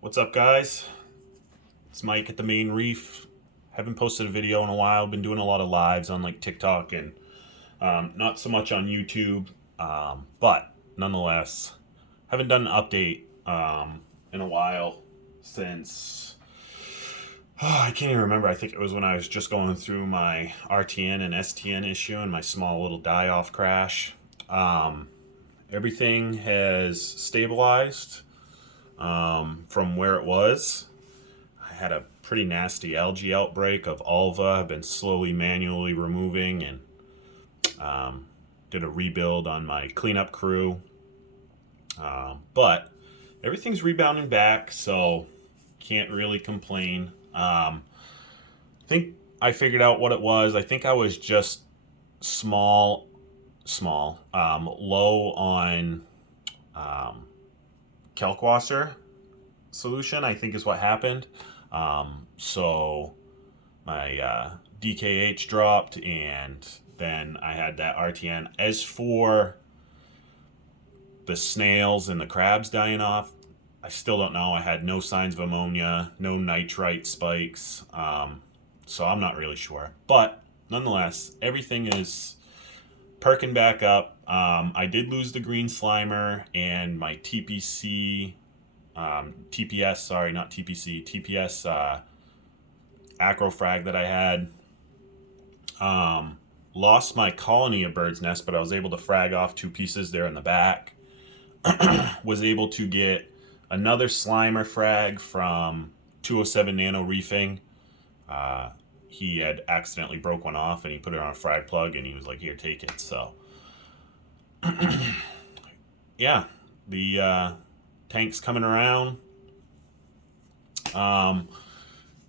What's up, guys? It's Mike at the main reef. Haven't posted a video in a while. Been doing a lot of lives on like TikTok and not so much on YouTube, but nonetheless, haven't done an update in a while since I can't even remember. I think it was when I was just going through my RTN and STN issue and my small little die-off crash. Um, Everything has stabilized from where it was. I had a pretty nasty algae outbreak of alva. I've been slowly manually removing and did a rebuild on my cleanup crew. But everything's rebounding back, so can't really complain. I think I figured out what it was. I think I was just low on um, Kalkwasser solution, I think is what happened. So my DKH dropped, and then I had that RTN. As for the snails and the crabs dying off, I still don't know. I had no signs of ammonia, no nitrite spikes, so I'm not really sure. But nonetheless, everything is perking back up. I did lose the green slimer and my TPS, sorry, not TPC, TPS acrofrag that I had. Lost my colony of bird's nest, but I was able to frag off two pieces there in the back. Was able to get another Slimer frag from 207 Nano Reefing. He had accidentally broke one off and he put it on a frag plug and he was like, here, take it. So, yeah, the tank's coming around.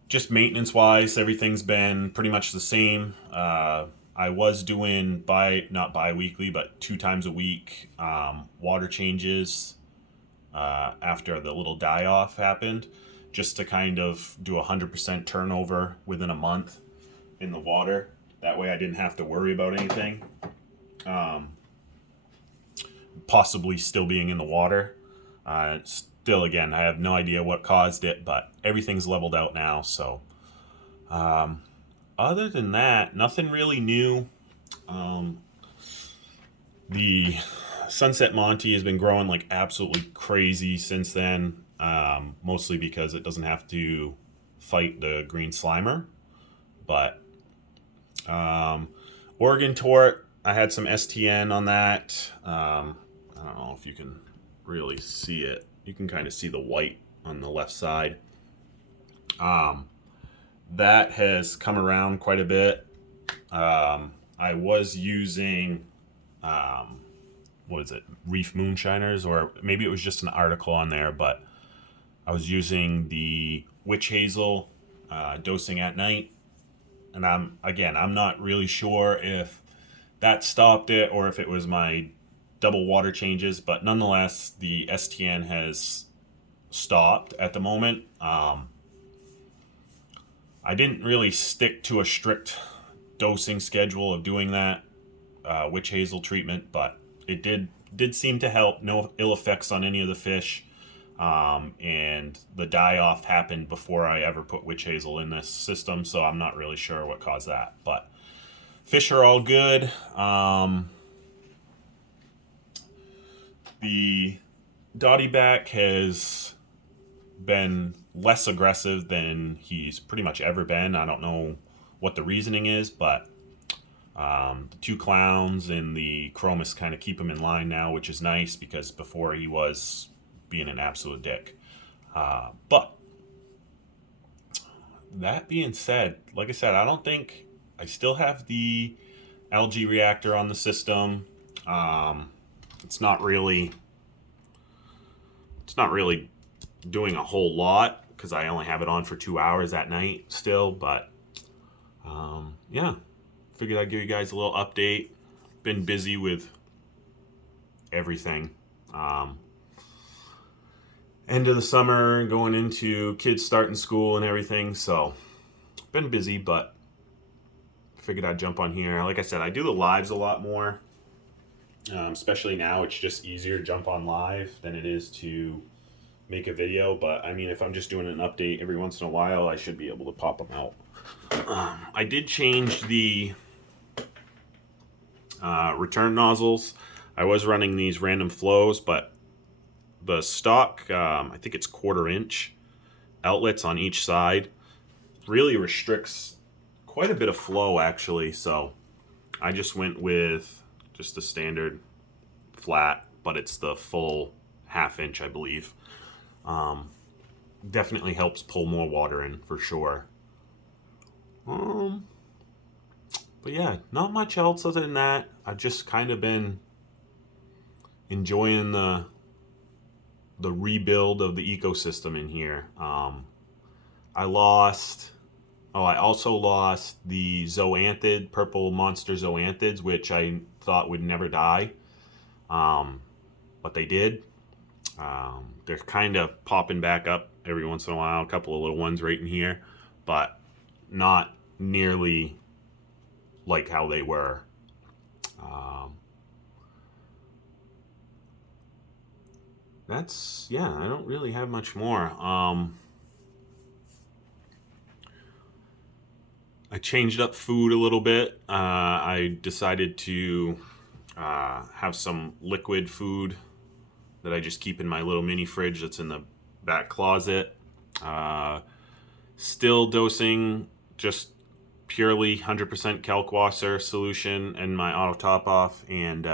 Just maintenance wise, everything's been pretty much the same. I was doing not bi-weekly, but 2 times a week water changes after the little die-off happened, just to kind of do 100% turnover within a month in the water. That way I didn't have to worry about anything. Possibly still being in the water. Still, again, I have no idea what caused it, but everything's leveled out now. So, other than that, nothing really new. The Sunset Monty has been growing like absolutely crazy since then, mostly because it doesn't have to fight the green slimer. But Oregon Tort, I had some STN on that. I don't know if you can really see it. You can kind of see the white on the left side. That has come around quite a bit. I was using, what is it, Reef Moonshiners, or maybe it was just an article on there, but I was using the witch hazel dosing at night. And I'm not really sure if that stopped it or if it was my double water changes, but nonetheless, the STN has stopped at the moment. I didn't really stick to a strict dosing schedule of doing that witch hazel treatment, but it did seem to help. No ill effects on any of the fish, and the die-off happened before I ever put witch hazel in this system, so I'm not really sure what caused that. But fish are all good. The dotty back has been less aggressive than he's pretty much ever been. I don't know what the reasoning is, but the two clowns and the chromis kind of keep him in line now, which is nice because before he was being an absolute dick. But that being said, like I said, I still have the algae reactor on the system. It's not really doing a whole lot because I only have it on for 2 hours at night still. But yeah, figured I'd give you guys a little update. Been busy with everything. End of the summer, going into kids starting school and everything. So been busy, but figured I'd jump on here. Like I said, I do the lives a lot more. Especially now, it's just easier to jump on live than it is to make a video, but I mean, if I'm just doing an update every once in a while, I should be able to pop them out. I did change the return nozzles. I was running these random flows, but the stock, I think it's 1/4 inch outlets on each side, really restricts quite a bit of flow actually. So I just went with just the standard flat, but it's the full 1/2 inch, I believe. Definitely helps pull more water in for sure. But yeah, not much else other than that. I've just kind of been enjoying the rebuild of the ecosystem in here. I also lost the zoanthid, purple monster zoanthids, which I thought would never die, but they did. They're kind of popping back up every once in a while, a couple of little ones right in here, but not nearly like how they were. I don't really have much more. I changed up food a little bit. I decided to have some liquid food that I just keep in my little mini fridge that's in the back closet. Still dosing just purely 100% Kalkwasser solution in my auto top off, and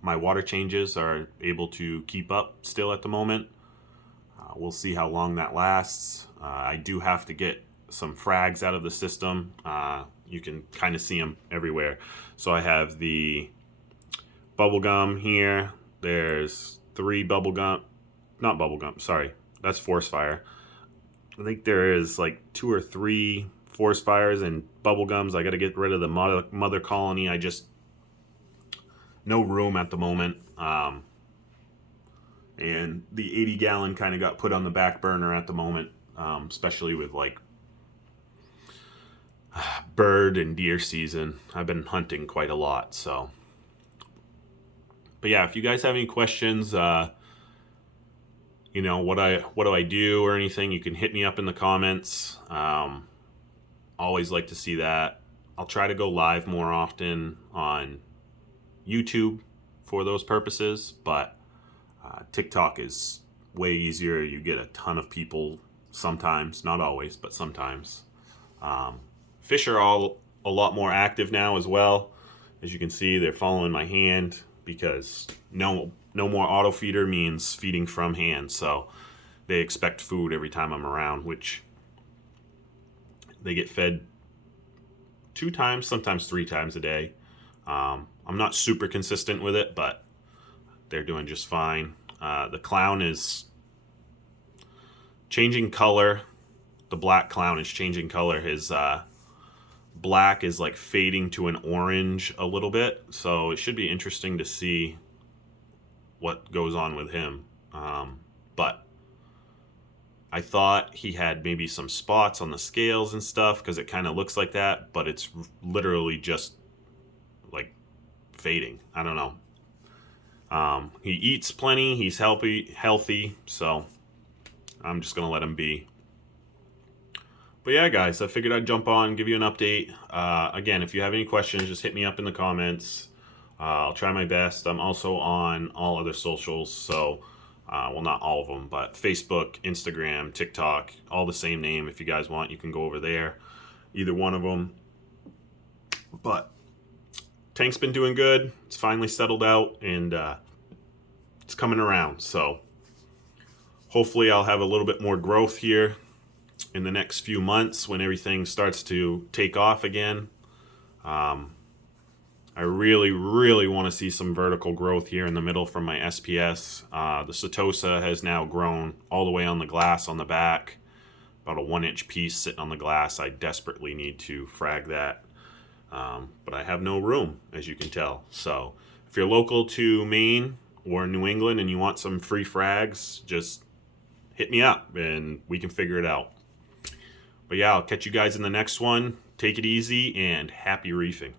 my water changes are able to keep up still at the moment. We'll see how long that lasts. I do have to get some frags out of the system. You can kind of see them everywhere. So I have the bubblegum here. There's 3 bubblegum, not bubblegum, sorry, that's forest fire. I think there is like 2 or 3 forest fires and bubblegums. I got to get rid of the mother colony. No room at the moment. And the 80 gallon kind of got put on the back burner at the moment, especially with like bird and deer season. I've been hunting quite a lot, so. But yeah, if you guys have any questions, what do I do or anything, you can hit me up in the comments. Always like to see that. I'll try to go live more often on YouTube for those purposes, but TikTok is way easier. You get a ton of people sometimes, not always, but sometimes. Fish are all a lot more active now as well. As you can see, they're following my hand because no more auto feeder means feeding from hand. So they expect food every time I'm around, which they get fed 2 times, sometimes 3 times a day. I'm not super consistent with it, but they're doing just fine. The clown is changing color. The black clown is changing color. His black is like fading to an orange a little bit. So it should be interesting to see what goes on with him. But I thought he had maybe some spots on the scales and stuff because it kind of looks like that, but it's literally just like fading. I don't know. He eats plenty. He's healthy, so I'm just gonna let him be. But yeah, guys, I figured I'd jump on, give you an update. Again, if you have any questions, just hit me up in the comments. I'll try my best. I'm also on all other socials, so well, not all of them, but Facebook, Instagram, TikTok, all the same name. If you guys want, you can go over there, either one of them. But tank's been doing good. It's finally settled out, and it's coming around. So hopefully I'll have a little bit more growth here in the next few months when everything starts to take off again. I really, really want to see some vertical growth here in the middle from my SPS. The Setosa has now grown all the way on the glass on the back. About a 1-inch piece sitting on the glass. I desperately need to frag that. But I have no room, as you can tell. So if you're local to Maine or New England and you want some free frags, just hit me up and we can figure it out. But yeah, I'll catch you guys in the next one. Take it easy and happy reefing.